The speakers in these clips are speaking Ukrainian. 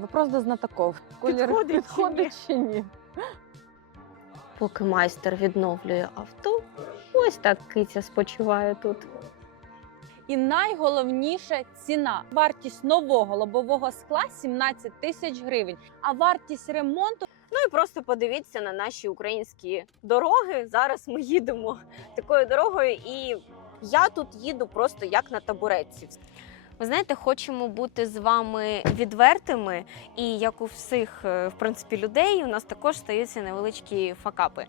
Вопрос до знатоков. Колір Підходить чи підходить чи ні? Поки майстер відновлює авто, ось так киця спочиває тут. І найголовніше ціна. Вартість нового лобового скла 17 тисяч гривень, а вартість ремонту Ну і просто подивіться на наші українські дороги. Зараз ми їдемо такою дорогою, і я тут їду просто як на табуретці. Ви знаєте, хочемо бути з вами відвертими, і як у всіх, е, в принципі, людей, у нас також стаються невеличкі факапи.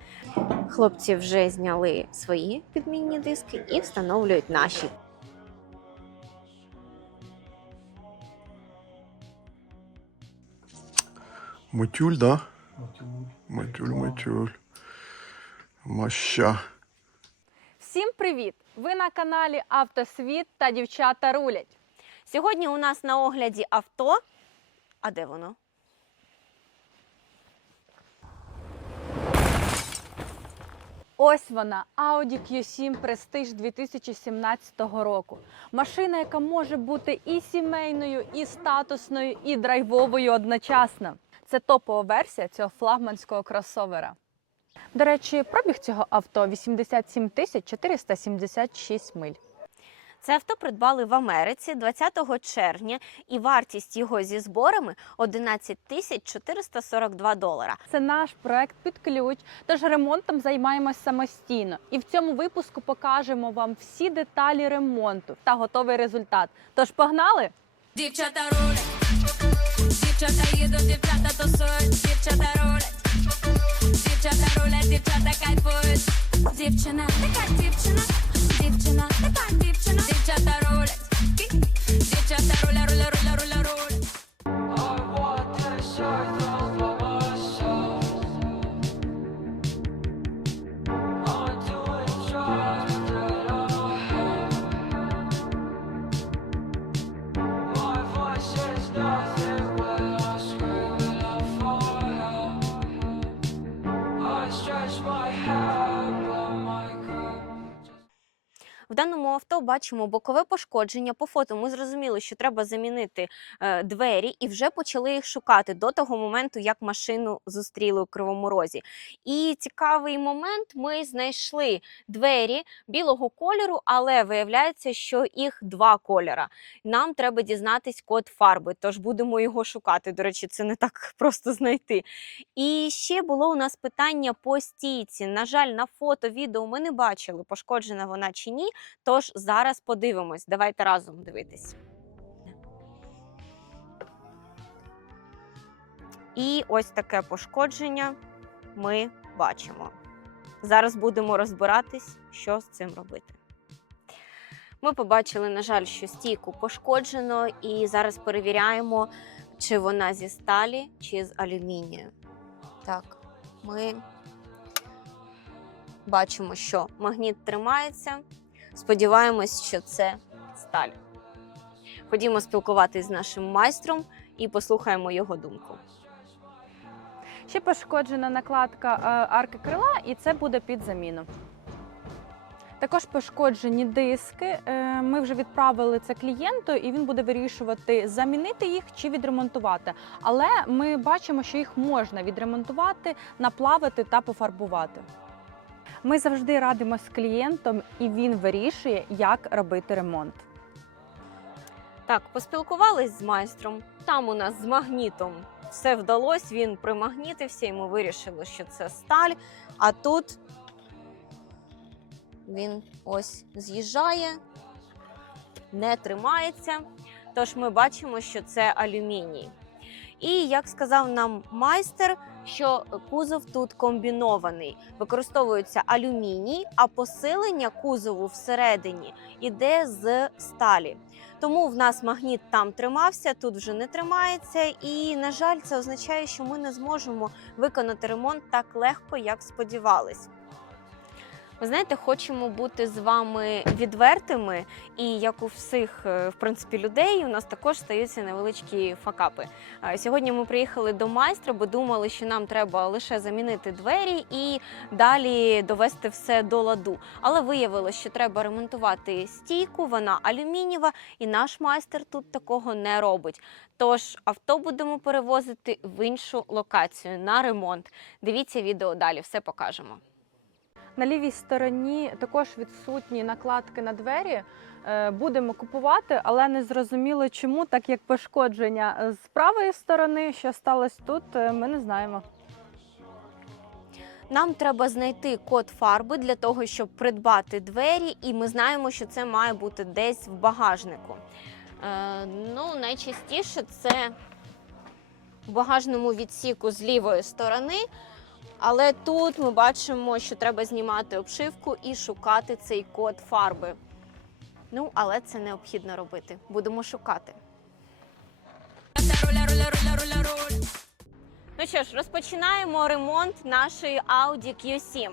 Хлопці вже зняли свої підмінні диски і встановлюють наші. Матюль, да? Матюль, матюль. Маща. Всім привіт! Ви на каналі Автосвіт та дівчата рулять. Сьогодні у нас на огляді авто. А де воно? Ось вона Audi Q7 Prestige 2017 року. Машина, яка може бути і сімейною, і статусною, і драйвовою одночасно. Це топова версія цього флагманського кросовера. До речі, пробіг цього авто 87 тисяч 476 миль. Це авто придбали в Америці 20 червня, і вартість його зі зборами 11 тисяч 442 долара. Це наш проект під ключ, тож ремонтом займаємось самостійно. І в цьому випуску покажемо вам всі деталі ремонту та готовий результат. Тож погнали! Дівчата рулять, дівчата їдуть, дівчата тусують, дівчата рулять, дівчата рулять, дівчата кайфують. Дівчина, така дівчина, дівчина, така дівчина, дівчата рулять, дівчата руля, руля, руля, руля, рулять. В даному авто бачимо бокове пошкодження. По фото ми зрозуміли, що треба замінити е, двері, і вже почали їх шукати до того моменту, як машину зустріли у Кривому Розі. І цікавий момент: ми знайшли двері білого кольору, але виявляється, що їх два кольора. Нам треба дізнатись код фарби, тож будемо його шукати. До речі, це не так просто знайти. І ще було у нас питання по стійці. На жаль, на фото, відео ми не бачили, пошкоджена вона чи ні. Тож зараз подивимось. Давайте разом дивитись. І ось таке пошкодження ми бачимо. Зараз будемо розбиратись, що з цим робити. Ми побачили, на жаль, що стійку пошкоджено, і зараз перевіряємо, чи вона зі сталі, чи з алюмінію. Так, ми бачимо, що магніт тримається. Сподіваємось, що це сталь. Ходімо спілкуватись з нашим майстром і послухаємо його думку. Ще пошкоджена накладка е, арки крила, і це буде під заміну. Також пошкоджені диски. Е, Ми вже відправили це клієнту, і він буде вирішувати, замінити їх чи відремонтувати. Але ми бачимо, що їх можна відремонтувати, наплавити та пофарбувати. Ми завжди радимося з клієнтом, і він вирішує, як робити ремонт. Так, поспілкувались з майстром. Там у нас з магнітом все вдалося. Він примагнітився, і ми вирішили, що це сталь. А тут він ось з'їжджає, не тримається. Тож ми бачимо, що це алюміній. І як сказав нам майстер, що кузов тут комбінований, використовується алюміній, а посилення кузову всередині йде з сталі. Тому в нас магніт там тримався, тут вже не тримається. І, на жаль, це означає, що ми не зможемо виконати ремонт так легко, як сподівались. Ви знаєте, хочемо бути з вами відвертими, і як у всіх, е, в принципі, людей, у нас також стаються невеличкі факапи. Е, Сьогодні ми приїхали до майстра, бо думали, що нам треба лише замінити двері і далі довести все до ладу. Але виявилося, що треба ремонтувати стійку, вона алюмінієва, і наш майстер тут такого не робить. Тож авто будемо перевозити в іншу локацію на ремонт. Дивіться відео далі, все покажемо. На лівій стороні також відсутні накладки на двері. Е, Будемо купувати, але не зрозуміло чому, так як пошкодження з правої сторони, що сталося тут, е, ми не знаємо. Нам треба знайти код фарби для того, щоб придбати двері, і ми знаємо, що це має бути десь в багажнику. Е, ну, найчастіше це в багажному відсіку з лівої сторони. Але тут ми бачимо, що треба знімати обшивку і шукати цей код фарби. Ну, але це необхідно робити. Будемо шукати. Ну що ж, розпочинаємо ремонт нашої Audi Q7.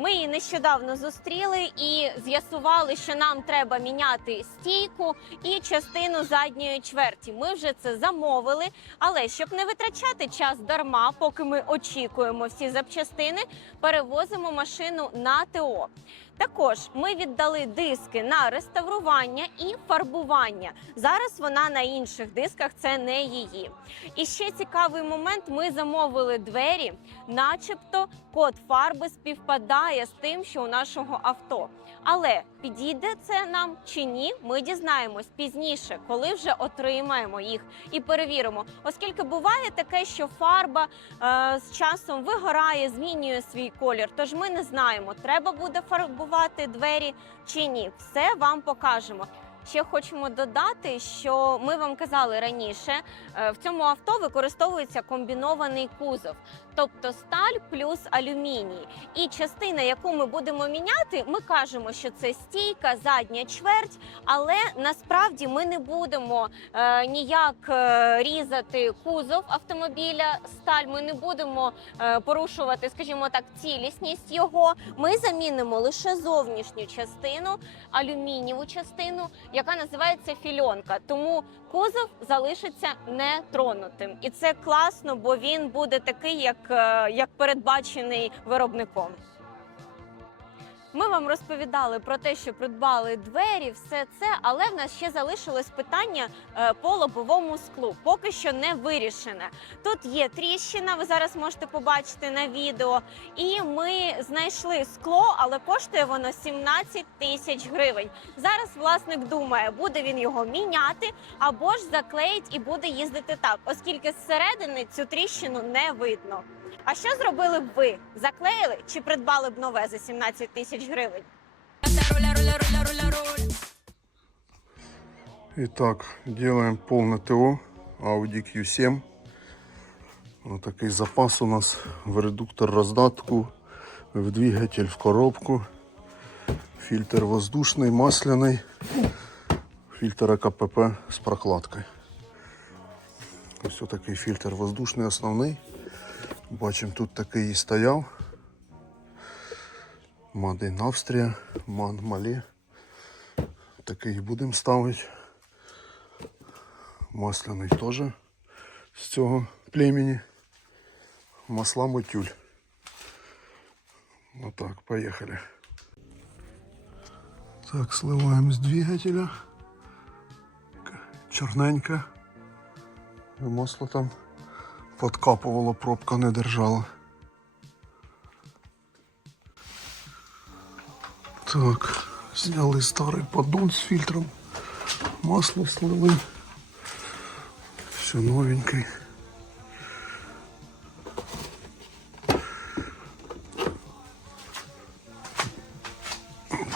Ми її нещодавно зустріли і з'ясували, що нам треба міняти стійку і частину задньої чверті. Ми вже це замовили. Але щоб не витрачати час дарма, поки ми очікуємо всі запчастини, перевозимо машину на ТО. Також ми віддали диски на реставрування і фарбування. Зараз вона на інших дисках, це не її. І ще цікавий момент: ми замовили двері, начебто код фарби співпадає з тим, що у нашого авто. Але підійде це нам чи ні, ми дізнаємось пізніше, коли вже отримаємо їх і перевіримо. Оскільки буває таке, що фарба е, з часом вигорає, змінює свій колір. Тож ми не знаємо, треба буде фарбувати двері чи ні. Все вам покажемо. Ще хочемо додати, що ми вам казали раніше, е, в цьому авто використовується комбінований кузов, тобто сталь плюс алюміній. І частина, яку ми будемо міняти, ми кажемо, що це стійка, задня чверть, але насправді ми не будемо е, ніяк е, різати кузов автомобіля, сталь. Ми не будемо е, порушувати, скажімо так, цілісність його. Ми замінимо лише зовнішню частину, алюмінієву частину, яка називається фільонка. Тому кузов залишиться нетронутим. І це класно, бо він буде такий, як, як передбачений виробником. Ми вам розповідали про те, що придбали двері, все це, але в нас ще залишилось питання е, по лобовому склу. Поки що не вирішене. Тут є тріщина, ви зараз можете побачити на відео. І ми знайшли скло, але коштує воно 17 тисяч гривень. Зараз власник думає, буде він його міняти або ж заклеїть і буде їздити так, оскільки зсередини цю тріщину не видно. А що зробили б ви? Заклеїли чи придбали б нове за 17 тисяч гривень? Итак, делаем полное ТО Audi Q7. Вот такой запас у нас в редуктор раздатку, в двигатель в коробку, фильтр воздушный, масляный, фильтр АКПП с прокладкой. Ось такий фільтр воздушний основний. Бачимо, тут такий і стояв. Мадин Австрія, Ман Малі. Такий і будемо ставити. Масляний теж з цього племені. Масла мотюль. Ну так, поїхали. Так, сливаємо з двигателя. Чорненьке. І Масло там подкапувало, пробка не держала. Так, зняли старий поддон з фільтром. Масло слили. Все новенький.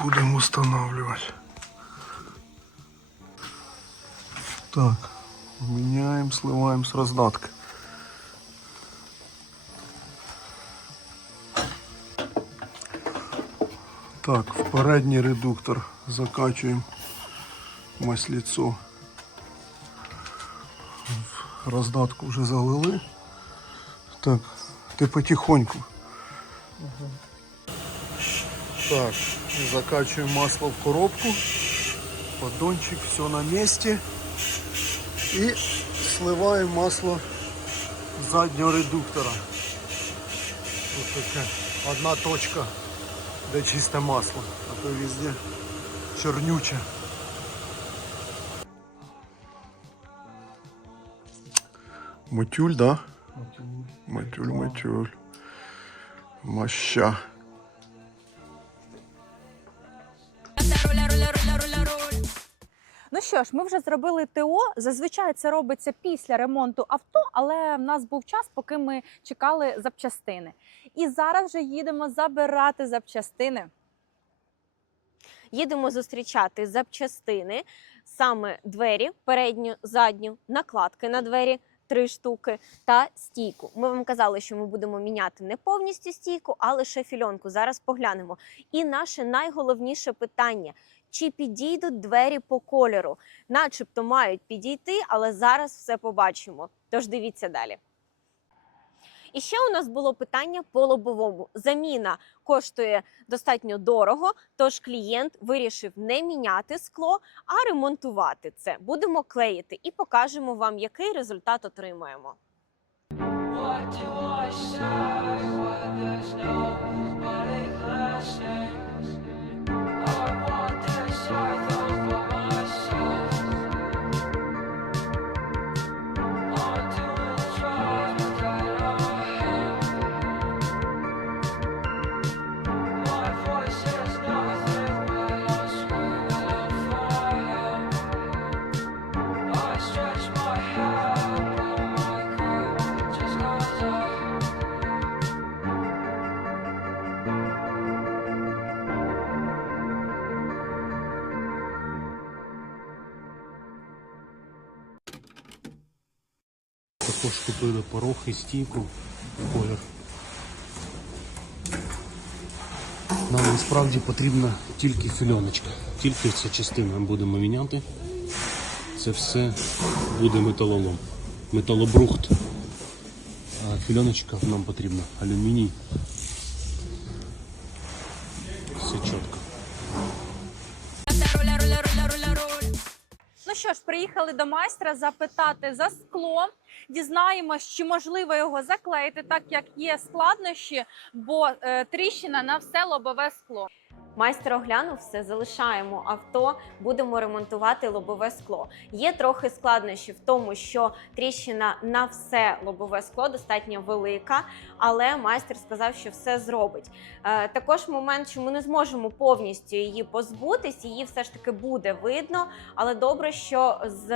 Будем устанавливать. Так, меняем, сливаем с раздатки. Так, в передній редуктор закачуємо масліцо. Роздатку вже залили. Так, ти потихоньку. Так, закачиваем масло в коробку. Поддончик, все на месте. И сливаем масло з заднього редуктора. Тут така одна точка, де чисте масло, а то везде чернюче. Мутюль, да? Мутюль, мутюль. Моща. Що ж, ми вже зробили ТО. Зазвичай це робиться після ремонту авто, але в нас був час, поки ми чекали запчастини. І зараз вже їдемо забирати запчастини. Їдемо зустрічати запчастини, саме двері, передню, задню, накладки на двері. Три штуки та стійку. Ми вам казали, що ми будемо міняти не повністю стійку, а лише фільонку. Зараз поглянемо. І наше найголовніше питання: чи підійдуть двері по кольору? Начебто мають підійти, але зараз все побачимо. Тож дивіться далі. І ще у нас було питання по лобовому. Заміна коштує достатньо дорого, тож клієнт вирішив не міняти скло, а ремонтувати це. Будемо клеїти і покажемо вам, який результат отримаємо. What do I say Також купили порох і стійку колір. Нам насправді потрібна тільки фільоночка. Тільки ця частина будемо міняти. Це все буде металолом. Металобрухт. А фільоночка нам потрібна. Алюміній. Приїхали до майстра запитати за скло. Дізнаємось, чи можливо його заклеїти, так як є складнощі, бо е, тріщина на все лобове скло. Майстер оглянув все, залишаємо авто, будемо ремонтувати лобове скло. Є трохи складнощі в тому, що тріщина на все лобове скло достатньо велика, але майстер сказав, що все зробить. Е, також момент, що ми не зможемо повністю її позбутись, її все ж таки буде видно, але добре, що з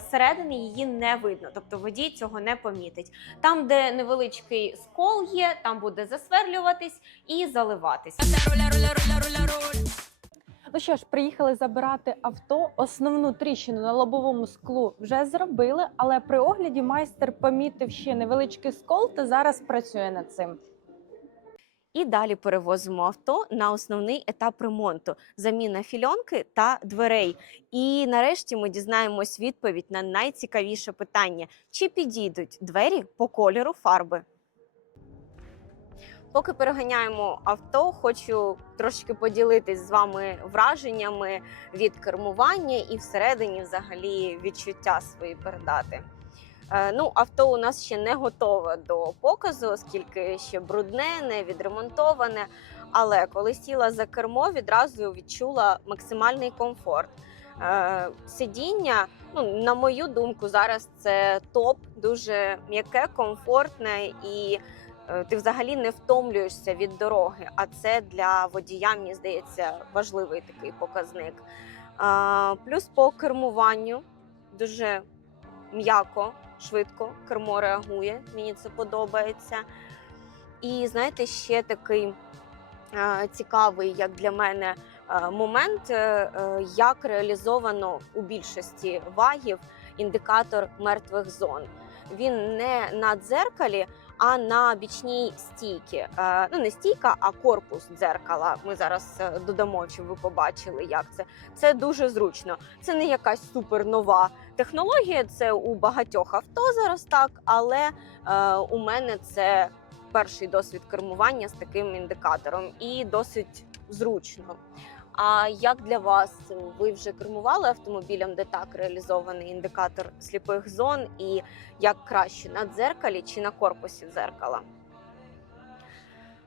середини її не видно, тобто водій цього не помітить. Там, де невеличкий скол є, там буде засверлюватись і заливатись. Ну що ж, приїхали забирати авто. Основну тріщину на лобовому склу вже зробили, але при огляді майстер помітив ще невеличкий скол та зараз працює над цим. І далі перевозимо авто на основний етап ремонту: заміна фільонки та дверей. І нарешті ми дізнаємось відповідь на найцікавіше питання: чи підійдуть двері по кольору фарби? Поки переганяємо авто, хочу трошки поділитись з вами враженнями від кермування і всередині, взагалі, відчуття свої передати. Е, Ну, авто у нас ще не готове до показу, оскільки ще брудне, не відремонтоване. Але коли сіла за кермо, відразу відчула максимальний комфорт. Е, Сидіння, ну на мою думку, зараз це топ, дуже м'яке, комфортне і ти взагалі не втомлюєшся від дороги. А це для водія, мені здається, важливий такий показник. Е, Плюс по кермуванню дуже м'яко, швидко кермо реагує. Мені це подобається. І знаєте, ще такий е, цікавий, як для мене, е, момент, е, е, як реалізовано у більшості вагів індикатор мертвих зон. Він не на дзеркалі, а на бічній стійці. Е, Ну, не стійка, а корпус дзеркала. Ми зараз е, додамо, чи ви побачили, як це. Це дуже зручно. Це не якась супер нова технологія. Це у багатьох авто зараз так, але е, у мене це перший досвід кермування з таким індикатором, і досить зручно. А як для вас ви вже кермували автомобілем, де так реалізований індикатор сліпих зон, і як краще на дзеркалі чи на корпусі дзеркала?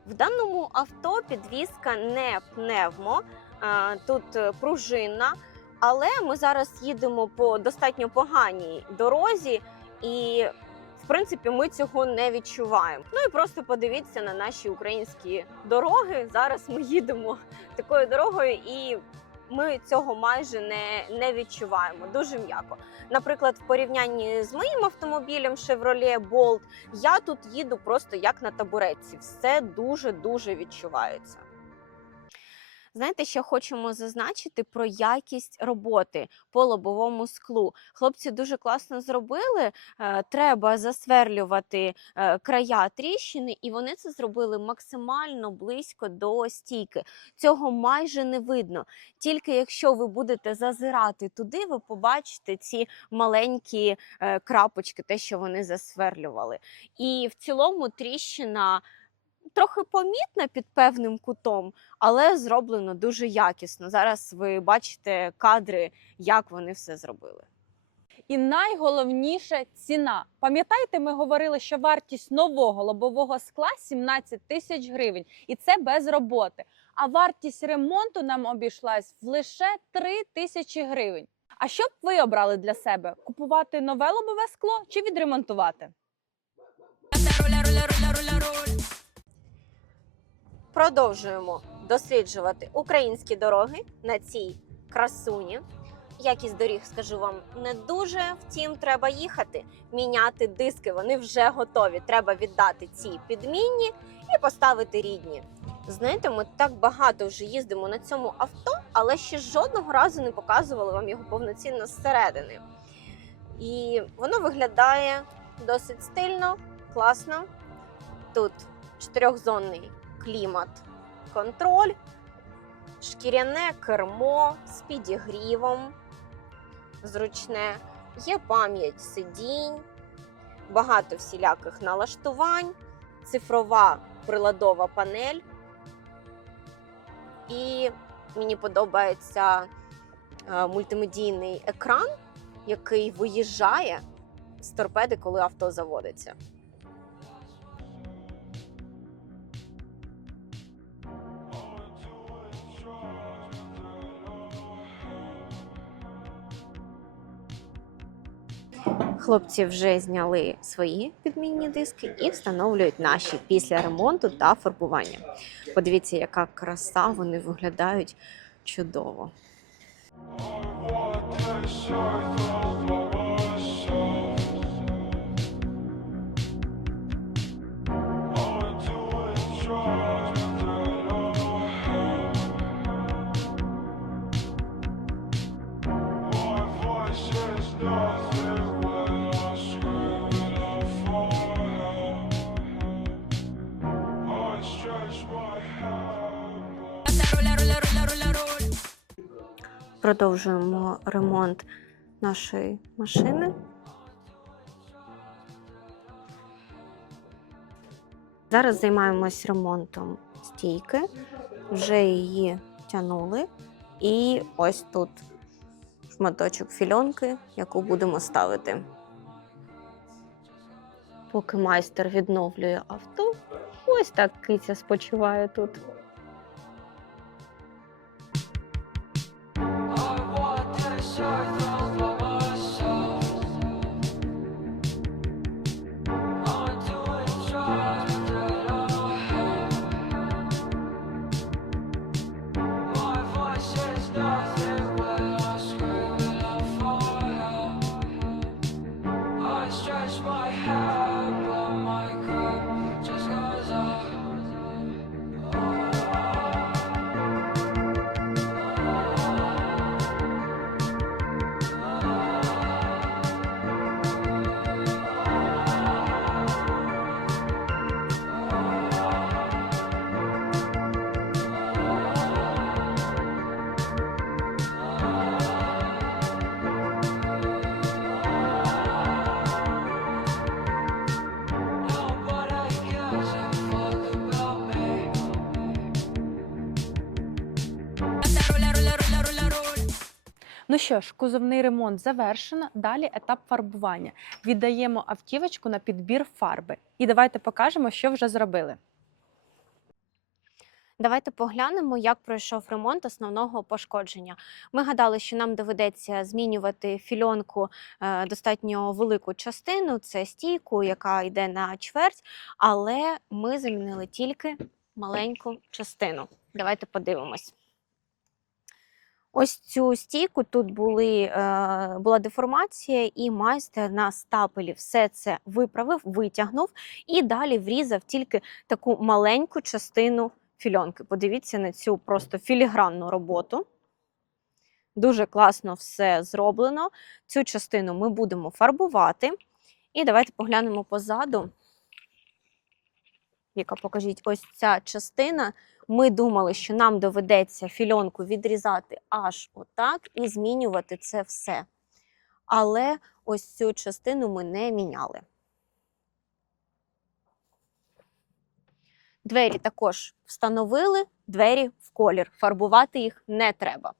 В даному авто підвізка не пневмо, тут е, пружинна, але ми зараз їдемо по достатньо поганій дорозі, і в принципі ми цього не відчуваємо. Ну і просто подивіться на наші українські дороги. Зараз ми їдемо такою дорогою, і ми цього майже не, не відчуваємо. Дуже м'яко. Наприклад, в порівнянні з моїм автомобілем Chevrolet Bolt, я тут їду просто як на табуретці. Все дуже дуже відчувається. Знаєте, що хочемо зазначити про якість роботи по лобовому склу. Хлопці дуже класно зробили. Е, Треба засверлювати е, края тріщини, і вони це зробили максимально близько до стійки. Цього майже не видно. Тільки якщо ви будете зазирати туди, ви побачите ці маленькі е, крапочки, те, що вони засверлювали. І в цілому тріщина трохи помітна під певним кутом, але зроблено дуже якісно. Зараз ви бачите кадри, як вони все зробили. І найголовніше ціна. Пам'ятаєте, ми говорили, що вартість нового лобового скла 17 тисяч гривень, і це без роботи. А вартість ремонту нам обійшлась в лише 3 тисячі гривень. А що б ви обрали для себе? Купувати нове лобове скло чи відремонтувати? Продовжуємо досліджувати українські дороги на цій красуні. Якість доріг, скажу вам, не дуже. Втім, треба їхати, міняти диски. Вони вже готові. Треба віддати ці підмінні і поставити рідні. Знаєте, ми так багато вже їздимо на цьому авто, але ще жодного разу не показували вам його повноцінно зсередини. І воно виглядає досить стильно, класно. Тут чотирьохзонний клімат, контроль, шкіряне кермо з підігрівом, зручне, є пам'ять сидінь, багато всіляких налаштувань, цифрова приладова панель. І мені подобається е, мультимедійний екран, який виїжджає з торпеди, коли авто заводиться. Хлопці вже зняли свої підмінні диски і встановлюють наші після ремонту та фарбування. Подивіться, яка краса, вони виглядають чудово. Продовжуємо ремонт нашої машини. Зараз займаємось ремонтом стійки, вже її тягнули. І ось тут шматочок фільонки, яку будемо ставити. Поки майстер відновлює авто, ось так киця спочиває тут. Ну що ж, кузовний ремонт завершено. Далі етап фарбування. Віддаємо автівочку на підбір фарби. І давайте покажемо, що вже зробили. Давайте поглянемо, як пройшов ремонт основного пошкодження. Ми гадали, що нам доведеться змінювати фільонку е, достатньо велику частину, це стійку, яка йде на чверть, але ми замінили тільки маленьку частину. Давайте подивимось. Ось цю стійку тут були, е, була деформація, і майстер на стапелі все це виправив, витягнув і далі врізав тільки таку маленьку частину фільонки. Подивіться на цю просто філігранну роботу. Дуже класно все зроблено. Цю частину ми будемо фарбувати. І давайте поглянемо позаду. Яка покажіть, ось ця частина. Ми думали, що нам доведеться фільонку відрізати аж отак і змінювати це все. Але ось цю частину ми не міняли. Двері також встановили, двері в колір. Фарбувати їх не треба.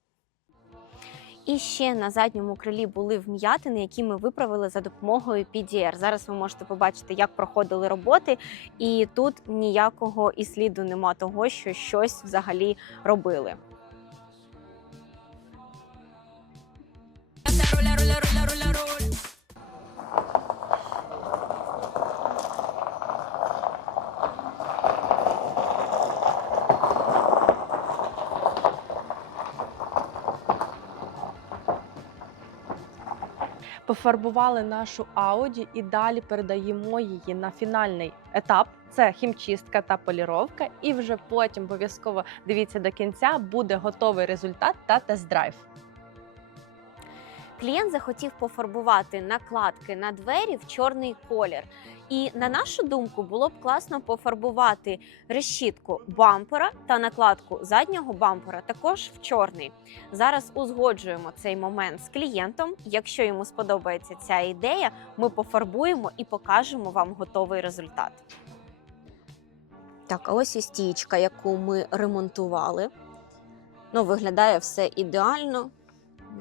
І ще на задньому крилі були вм'ятини, які ми виправили за допомогою PDR. Зараз ви можете побачити, як проходили роботи, і тут ніякого і сліду нема того, що щось взагалі робили. Руля, руля, руля, руля, rulla. Пофарбували нашу ауді і далі передаємо її на фінальний етап. Це хімчистка та поліровка. І вже потім обов'язково дивіться до кінця, буде готовий результат та тест-драйв. Клієнт захотів пофарбувати накладки на двері в чорний колір. І на нашу думку, було б класно пофарбувати решітку бампера та накладку заднього бампера також в чорний. Зараз узгоджуємо цей момент з клієнтом. Якщо йому сподобається ця ідея, ми пофарбуємо і покажемо вам готовий результат. Так, а ось і стічка, яку ми ремонтували. Ну, виглядає все ідеально.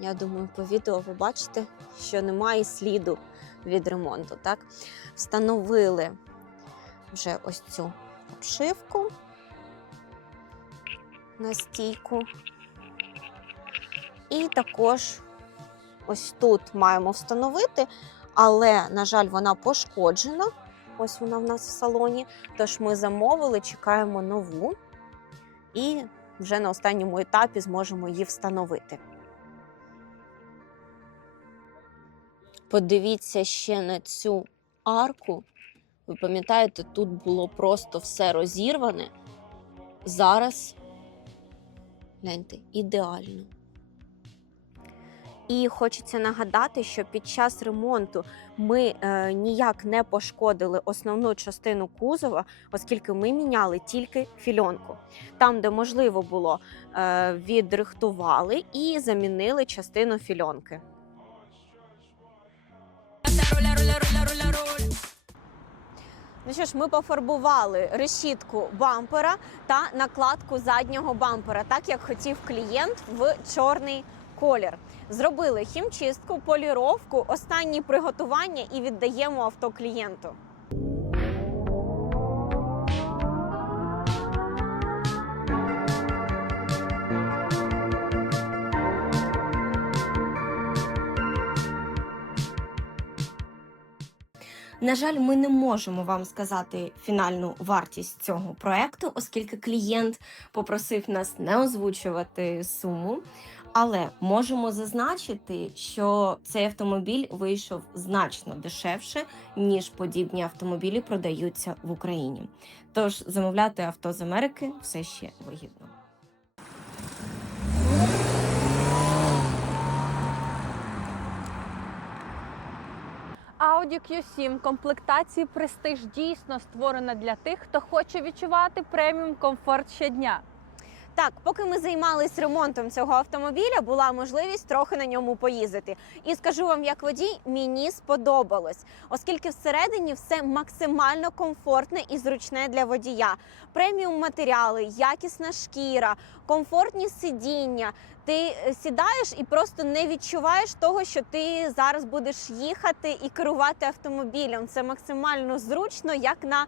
Я думаю, по відео ви бачите, що немає сліду від ремонту. Так? Встановили вже ось цю обшивку на стійку. І також ось тут маємо встановити, але, на жаль, вона пошкоджена. Ось вона в нас в салоні. Тож ми замовили, чекаємо нову і вже на останньому етапі зможемо її встановити. Подивіться ще на цю арку. Ви пам'ятаєте, тут було просто все розірване. Зараз гляньте, ідеально. І хочеться нагадати, що під час ремонту ми е, ніяк не пошкодили основну частину кузова, оскільки ми міняли тільки фільонку. Там, де можливо було, е, відрихтували і замінили частину фільонки. Ну що ж, ми пофарбували решітку бампера та накладку заднього бампера, так як хотів клієнт в чорний колір. Зробили хімчистку, поліровку, останні приготування і віддаємо авто клієнту. На жаль, ми не можемо вам сказати фінальну вартість цього проекту, оскільки клієнт попросив нас не озвучувати суму. Але можемо зазначити, що цей автомобіль вийшов значно дешевше, ніж подібні автомобілі продаються в Україні. Тож замовляти авто з Америки все ще вигідно. Audi Q7 комплектації Prestige дійсно створена для тих, хто хоче відчувати преміум комфорт щодня. Так, поки ми займались ремонтом цього автомобіля, була можливість трохи на ньому поїздити. І скажу вам, як водій, мені сподобалось, оскільки всередині все максимально комфортне і зручне для водія. Преміум матеріали, якісна шкіра, комфортні сидіння. Ти е, сідаєш і просто не відчуваєш того, що ти зараз будеш їхати і керувати автомобілем. Це максимально зручно, як на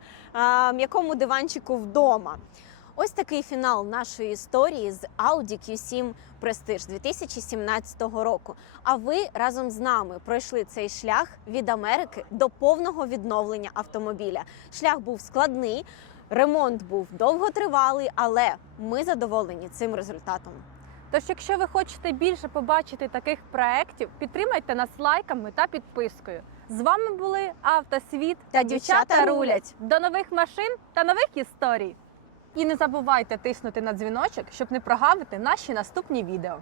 м'якому диванчику вдома. Ось такий фінал нашої історії з Audi Q7 Prestige 2017 року. А ви разом з нами пройшли цей шлях від Америки до повного відновлення автомобіля. Шлях був складний, ремонт був довготривалий, але ми задоволені цим результатом. Тож, якщо ви хочете більше побачити таких проєктів, підтримайте нас лайками та підпискою. З вами були Автосвіт Та дівчата рулять. До нових машин та нових історій. І не забувайте тиснути на дзвіночок, щоб не прогавити наші наступні відео.